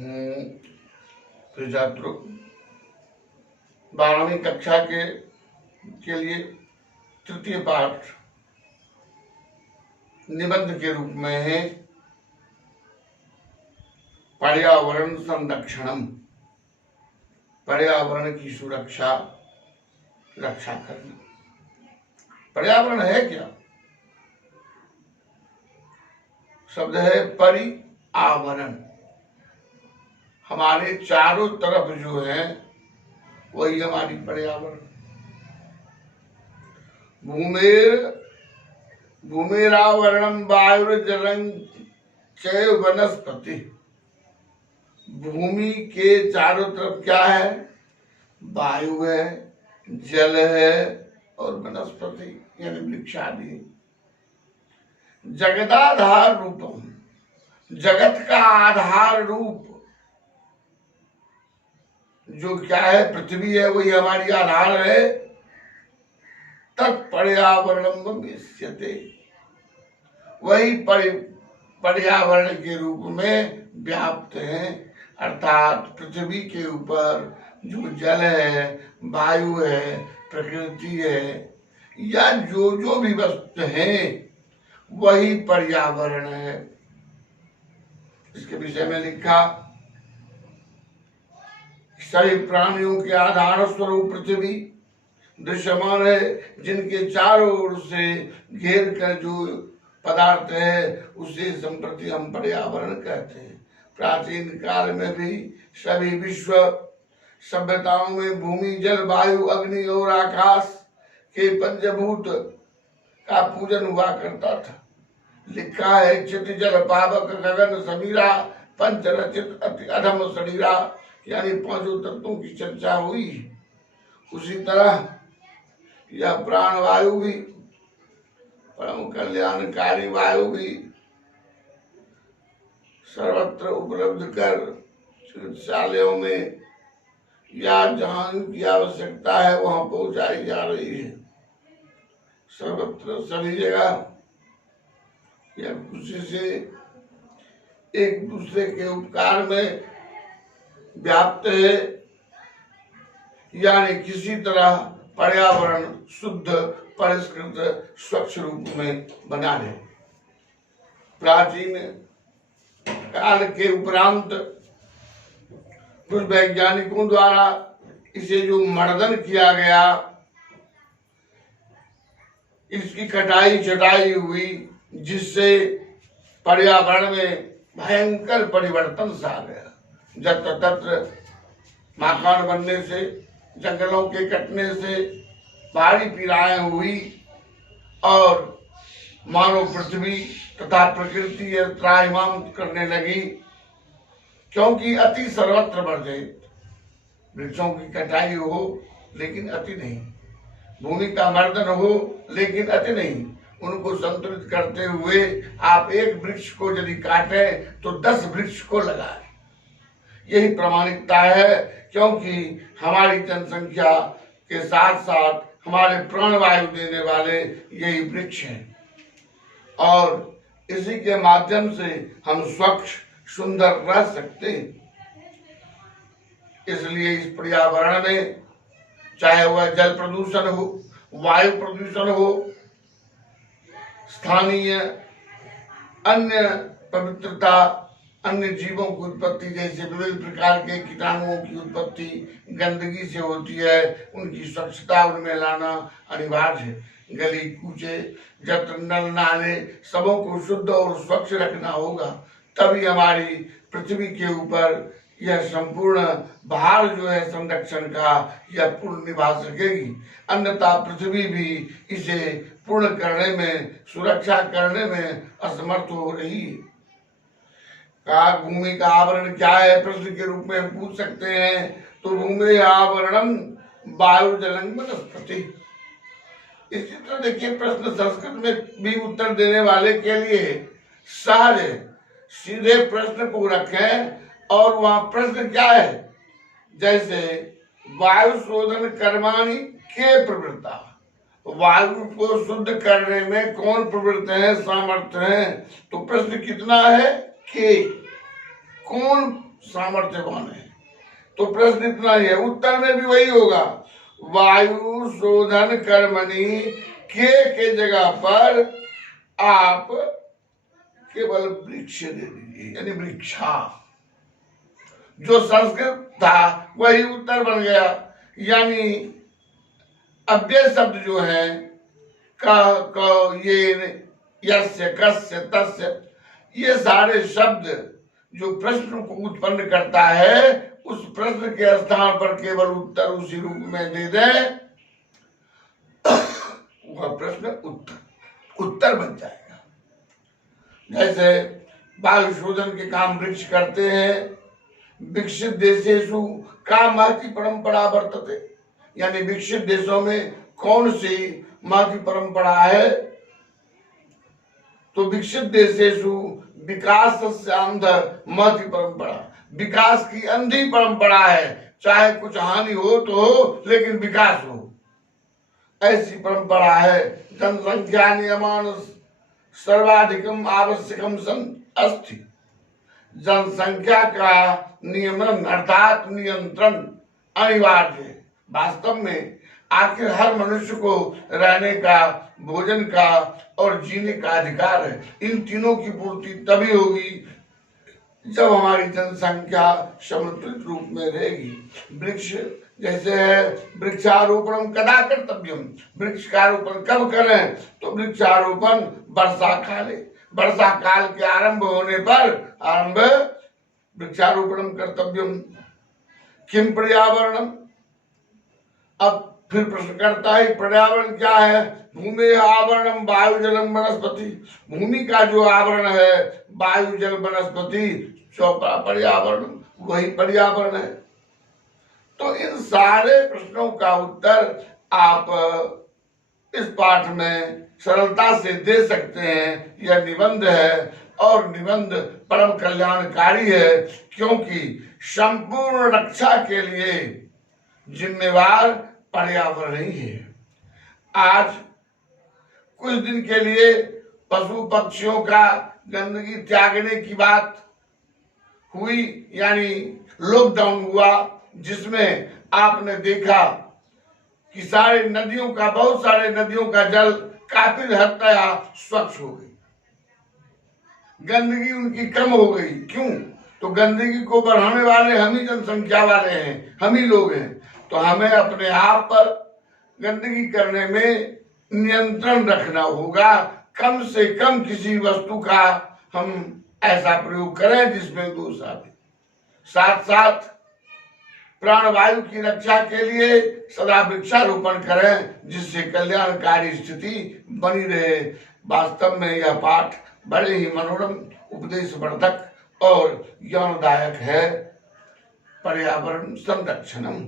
प्रिय छात्रों, 12वीं कक्षा के लिए तृतीय पाठ निबंध के रूप में है पर्यावरण संरक्षणम। पर्यावरण की सुरक्षा, रक्षा करना। पर्यावरण है क्या? शब्द है परिआवरण। हमारे चारों तरफ जो है वही हमारी पर्यावरण। भूमिरावरणम वायुर्जलं चैव वनस्पति। भूमि के चारों तरफ क्या है? वायु है, जल है और वनस्पति यानी वृक्ष आदि। जगदाधार रूपम, जगत का आधार रूप जो क्या है? पृथ्वी है, वही हमारी आधार है। तत्पर्यावरणम गम्यते, वही पर्यावरण के रूप में व्याप्त है। अर्थात पृथ्वी के ऊपर जो जल है, वायु है, प्रकृति है या जो भी वस्तु है वही पर्यावरण है। इसके विषय में लिखा, सभी प्राणियों के आधार स्वरूप पृथ्वी दृश्यमान है, जिनके चारों ओर से घेर कर जो पदार्थ है उसे संप्रति हम पर्यावरण कहते हैं। प्राचीन काल में भी सभी विश्व सभ्यताओं में भूमि, जल, वायु, अग्नि और आकाश के पंचभूत का पूजन हुआ करता था। लिखा है, चित जल पावक गगन समीरा, पंच रचित अति अधम शरीरा, यानी पांचों तत्वों की चर्चा हुई। उसी तरह यह प्राण वायु भी, परम कल्याणकारी वायु भी सर्वत्र उपलब्ध कर चिकित्सालयों में या जहां की आवश्यकता है वहां पहुंचाई जा रही है। सर्वत्र सभी जगह यह खुशी से एक दूसरे के उपकार में व्याप्त है, यानी किसी तरह पर्यावरण शुद्ध, परिष्कृत, स्वच्छ रूप में बना रहे। प्राचीन काल के उपरांत कुछ वैज्ञानिकों द्वारा इसे जो मर्दन किया गया, इसकी कटाई छटाई हुई, जिससे पर्यावरण में भयंकर परिवर्तन सा गया। जत्र तत्र मकान बनने से, जंगलों के कटने से भारी पीड़ाएं हुई और मानव पृथ्वी तथा प्रकृति त्राहिमाम करने लगी, क्योंकि अति सर्वत्र वर्जित। वृक्षों की कटाई हो लेकिन अति नहीं, भूमि का मर्दन हो लेकिन अति नहीं। उनको संतुलित करते हुए आप एक वृक्ष को यदि काटे तो 10 वृक्ष को लगाए। यही प्रामाणिकता है, क्योंकि हमारी जनसंख्या के साथ साथ हमारे प्राणवायु देने वाले यही वृक्ष हैं और इसी के माध्यम से हम स्वच्छ सुंदर रह सकते हैं। इसलिए इस पर्यावरण में चाहे वह जल प्रदूषण हो, वायु प्रदूषण हो, स्थानीय अन्य पवित्रता, अन्य जीवों की उत्पत्ति, जैसे विभिन्न प्रकार के कीटाणुओं की उत्पत्ति गंदगी से होती है, उनकी स्वच्छता उनमें लाना अनिवार्य है। गली कूचे, जत्र नल नाले सबों को शुद्ध और स्वच्छ रखना होगा, तभी हमारी पृथ्वी के ऊपर यह संपूर्ण भार जो है संरक्षण का, यह पूर्ण निभा सकेगी। अन्यथा पृथ्वी भी इसे पूर्ण करने में, सुरक्षा करने में असमर्थ हो रही है। का भूमि का आवरण क्या है? प्रश्न के रूप में पूछ सकते हैं। तो भूमि आवरणम वायु जलं वनस्पति। इसी तरह देखिए, प्रश्न संस्कृत में भी उत्तर देने वाले के लिए सहज है। सीधे प्रश्न को रखें और वहां प्रश्न क्या है? जैसे वायु शोधन कर्माणि के प्रवृत्ता, वायु को शुद्ध करने में कौन प्रवृत्त है, सामर्थ्य है? तो प्रश्न कितना है? के। कौन सामर्थ्यवान है? तो प्रश्न इतना ही है, उत्तर में भी वही होगा, वायु शोधन कर्मणि के जगह पर आप केवल वृक्ष दे दीजिए, यानी वृक्षा। जो संस्कृत था वही उत्तर बन गया। यानी अव्यय शब्द जो है क ये यस्य कस्य तस्य, ये सारे शब्द जो प्रश्न को उत्पन्न करता है, उस प्रश्न के स्थान पर केवल उत्तर उसी रूप में दे दे, वह प्रश्न उत्तर बन जाएगा। जैसे वायु शोधन के काम वृक्ष करते हैं, विकसित देशेषु का महती परंपरा वर्तते, यानी विकसित देशों में कौन सी महती परंपरा है? तो विकसित देशेषु विकास से अंध महती परंपरा, विकास की अंधी परंपरा है। चाहे कुछ हानि हो तो हो, लेकिन विकास हो, ऐसी परंपरा है। जनसंख्या नियमन सर्वाधिकम आवश्यकम सन अस्ति, जनसंख्या का नियमन अर्थात नियंत्रण अनिवार्य है। वास्तव में आखिर हर मनुष्य को रहने का, भोजन का और जीने का अधिकार है। इन तीनों की पूर्ति तभी होगी जब हमारी जनसंख्या समुचित रूप में रहेगी। वृक्ष जैसे है, वृक्षारोपण कदा कर्तव्यम, वृक्ष का रोपण कब करें? तो वृक्षारोपण वर्षा काले, वर्षा काल के आरंभ होने पर वृक्षारोपण कर्तव्यम। किम पर्यावरणम? अब फिर प्रश्न करता है पर्यावरण क्या है? भूमि आवरणम वायु जलम वनस्पति, भूमि का जो आवरण है वायु जल वनस्पति, चौथा पर्यावरण, वही पर्यावरण है। तो इन सारे प्रश्नों का उत्तर आप इस पाठ में सरलता से दे सकते हैं। यह निबंध है और निबंध परम कल्याणकारी है, क्योंकि संपूर्ण रक्षा के लिए जिम्मेवार पर्यावरण ही है। आज कुछ दिन के लिए पशु पक्षियों का गंदगी त्यागने की बात हुई, यानी लॉकडाउन हुआ, जिसमें आपने देखा कि सारे नदियों का, बहुत सारे नदियों का जल काफी हद तक स्वच्छ हो गई, गंदगी उनकी कम हो गई। क्यों? तो गंदगी को बढ़ाने वाले हम ही जनसंख्या वाले हैं, हम ही लोग हैं। तो हमें अपने आप पर गंदगी करने में नियंत्रण रखना होगा। कम से कम किसी वस्तु का हम ऐसा प्रयोग करें जिसमें दोष आवे। साथ साथ प्राणवायु की रक्षा के लिए सदा वृक्षारोपण करें, जिससे कल्याणकारी स्थिति बनी रहे। वास्तव में यह पाठ बड़े ही मनोरम, उपदेशवर्धक और ज्ञानदायक है। पर्यावरण संरक्षणम।